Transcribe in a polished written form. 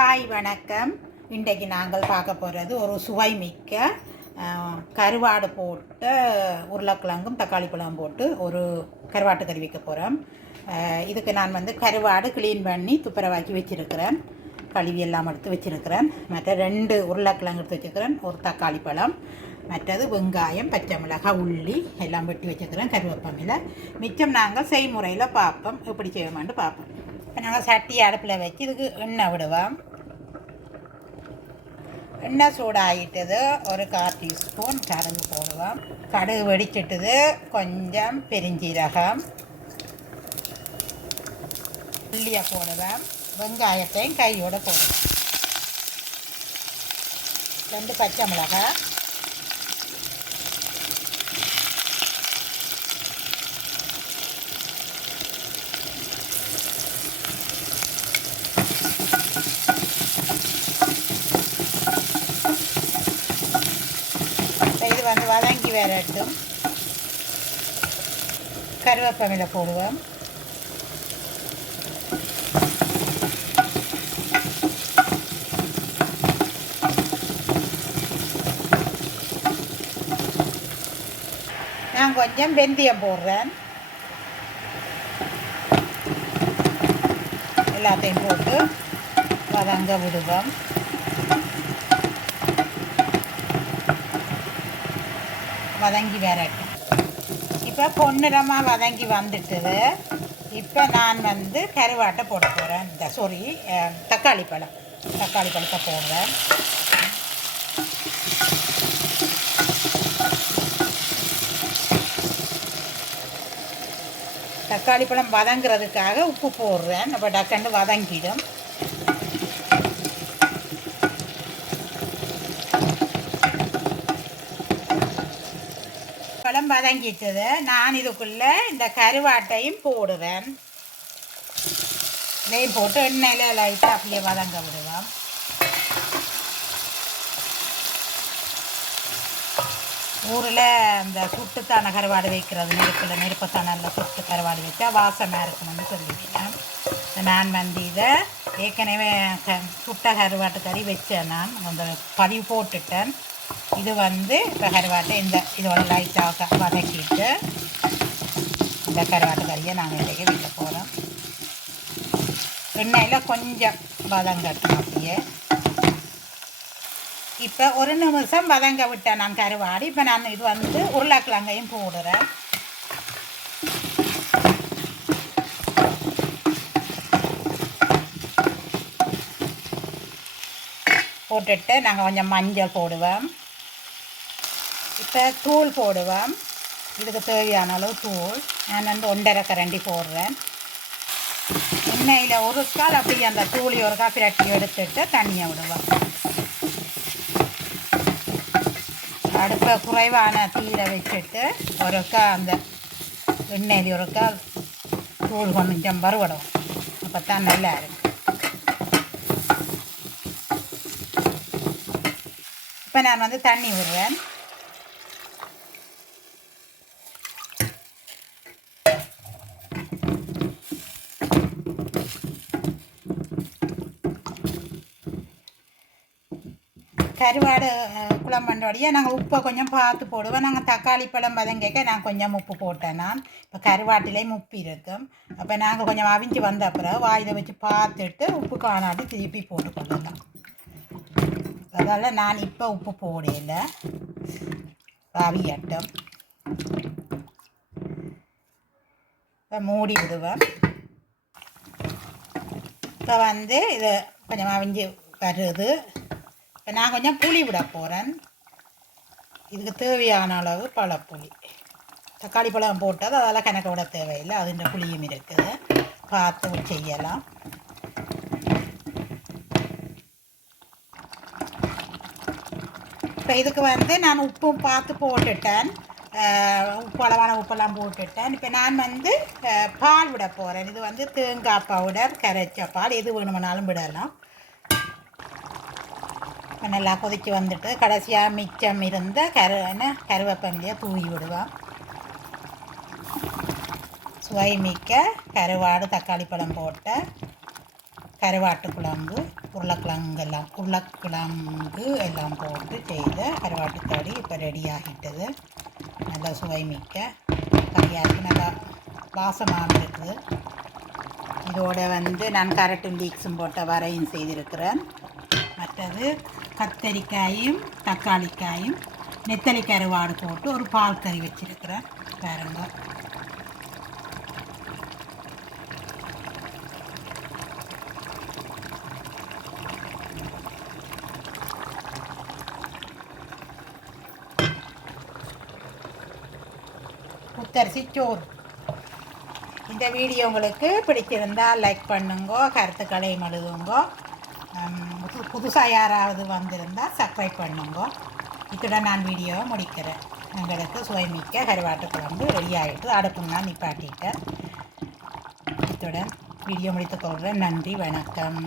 Hi வணக்கம். இன்றைக்கு நாங்கள் பார்க்க போகிறது ஒரு சுவை மிக்க கருவாடு போட்டு உருளைக்கிழங்கும் தக்காளி பழம் போட்டு ஒரு கருவாட்டு கறி வைக்க போகிறோம். இதுக்கு நான் கருவாடு க்ளீன் பண்ணி துப்புரவாக்கி வச்சுருக்கிறேன். கழுவி எல்லாம் எடுத்து வச்சுருக்கிறேன். மற்ற 2 உருளைக்கிழங்கு எடுத்து வச்சுருக்கிறேன், ஒரு தக்காளி பழம், மற்றது வெங்காயம், பச்சை மிளகாய், உள்ளி எல்லாம் வெட்டி வச்சுருக்கிறேன். கருவேப்பமில்லை மிச்சம் நாங்கள் செய்முறையில் பார்ப்போம், எப்படி செய்வோமான்னு பார்ப்போம். இப்போ நாங்கள் சட்டி அடுப்பில் வச்சு இதுக்கு எண்ணெய் விடுவோம். எண்ணெய் சூடாகிட்டது, ஒரு 1/4 டீஸ்பூன் கடுகு போடுவோம். கடுகு வெடிச்சிட்டது, கொஞ்சம் பெருஞ்சீரகம், உள்ளியை போடுவேன். வெங்காயத்தையும் கையோடு போடுவேன். 2 பச்சை மிளகாய், இது வதங்கி வரட்டும். கருவேப்பமில்லை போடுவோம். நான் கொஞ்சம் வெந்தயம் போடுறேன். எல்லாத்தையும் போட்டு வதங்க விடுவோம். வதங்கி வரட்டும். இப்போ பொன்னிறமாக வதங்கி வந்துட்டுது. இப்போ நான் கருவாட்டை போட போகிறேன். தக்காளி பழத்தை போடுறேன். தக்காளி பழம் வதங்கிறதுக்காக உப்பு போடுறேன். அப்போ டக்குன்னு வதங்கிடும். பழம் வதங்கிட்டது. நான் இதுக்குள்ளே இந்த கருவாட்டையும் போடுவேன். இதையும் போட்டு எண்ணெயில் லைட்டாக அப்படியே வதங்க விடுவோம். ஊரில் இந்த சுட்டுத்தான கருவாடு வைக்கிறது, நெருப்பத்தானில் சுட்டு கருவாடு வச்சா வாசமாக இருக்கணும்னு சொல்லிவிட்டேன். நான் இதை ஏற்கனவே சுட்ட கருவாட்டு கறி வச்சேன். நான் அந்த பதிவு போட்டுட்டேன். இது இப்போ கருவாட்டை இதோட லைட்டாக வதக்கிட்டு இந்த கருவாட்டு கறியை நாங்கள் இன்றைக்கி வைக்க போகிறோம். எண்ணெயில் கொஞ்சம் வதங்கட்டும் அப்படியே. இப்போ ஒரு நிமிஷம் வதங்க விட்டேன் நான் கருவாடு. இப்போ நான் இது உருளைக்கிழங்கையும் போடுறேன். போட்டுட்டு நாங்கள் கொஞ்சம் மஞ்சள் போடுவோம். இப்போ தூள் போடுவோம். இதுக்கு தேவையான அளவு தூள் நான் 1.5 கரண்டி போடுறேன். எண்ணெயில் ஒரு கால் அப்படி அந்த தூளி ஒரு பிரட்டி எடுத்துட்டு தண்ணியை விடுவோம். அடுப்பை குறைவான தீயில வச்சுட்டு அந்த எண்ணெயில் தூள் கொஞ்சம் வறுவடும். அப்போ தான் நல்லா இருக்கும். இப்போ நான் தண்ணி விடுவேன். கருவாடு குழம்புடைய நாங்கள் உப்பை கொஞ்சம் பார்த்து போடுவோம். நாங்கள் தக்காளி பழம் வதங்கிக்க நான் கொஞ்சம் உப்பு போட்டேன். நான் இப்போ கருவாட்டிலையும் உப்பு இருக்கும். அப்போ நாங்கள் கொஞ்சம் அவிஞ்சு வந்த அப்புறம் வாயில் வச்சு பார்த்துட்டு உப்பு காணாட்டி திருப்பி போட்டுக்கொள்ளலாம். அதால் நான் இப்போ உப்பு போடல. அவியட்டும். இப்போ மூடி விடுவேன். இப்போ இது கொஞ்சம் அவிஞ்சு வருது. இப்போ நான் கொஞ்சம் புளி விட போகிறேன். இதுக்கு தேவையான அளவு பழப்புளி. தக்காளி பழம் போட்டது அதெல்லாம் கணக்கு விட தேவையில்லை. அதுன்ற புளியும் இருக்குது, பார்த்து செய்யலாம். இப்போ இதுக்கு நான் உப்பும் பார்த்து போட்டுட்டேன். அளவான உப்பெல்லாம் போட்டுட்டேன். இப்போ நான் பால் விட போகிறேன். இது தேங்காய் பவுடர், கரைச்ச பால், எது வேணுமானாலும் விடலாம். நல்லா கொதித்து வந்துட்டு கடைசியாக மிச்சம் இருந்த கருவேப்பமிலையை தூவி விடுவோம். சுவை மிக்க கருவாடு தக்காளி பழம் போட்ட கருவாட்டு குழம்பு உருளைக்கிழங்கு எல்லாம் போட்டு செய்த கருவாட்டு கறி இப்போ ரெடி ஆகிட்டது. நல்லா சுவை மிக்க கறியாக நல்லா வாசமாக இருக்குது. இதோட நான் கரட்டும் லீக்ஸும் போட்ட வரையும் செய்திருக்கிறேன். மற்றது கத்தரிக்காயும் தக்காளிக்காயும் நெத்தலி கருவாடு போட்டு ஒரு பால் கறி வச்சிருக்கிறேன். பாருங்க. புத்தரிசி சோறு. இந்த வீடியோ உங்களுக்கு பிடிச்சிருந்தால் லைக் பண்ணுங்க, கருத்துக்களை எழுதுங்க. புதுசாக யாராவது வந்திருந்தால் சப்ஸ்கிரைப் பண்ணுங்க. இத்துடன் நான் வீடியோவை முடிக்கிறேன். எங்களுக்கு சுவைமிக்க கருவாட்டு குழம்பு ரெடி ஆகிட்டு அடுப்புன்னா நிப்பாட்டிட்டேன். இத்துடன் வீடியோ முடித்துக்கொள்கிறேன். நன்றி, வணக்கம்.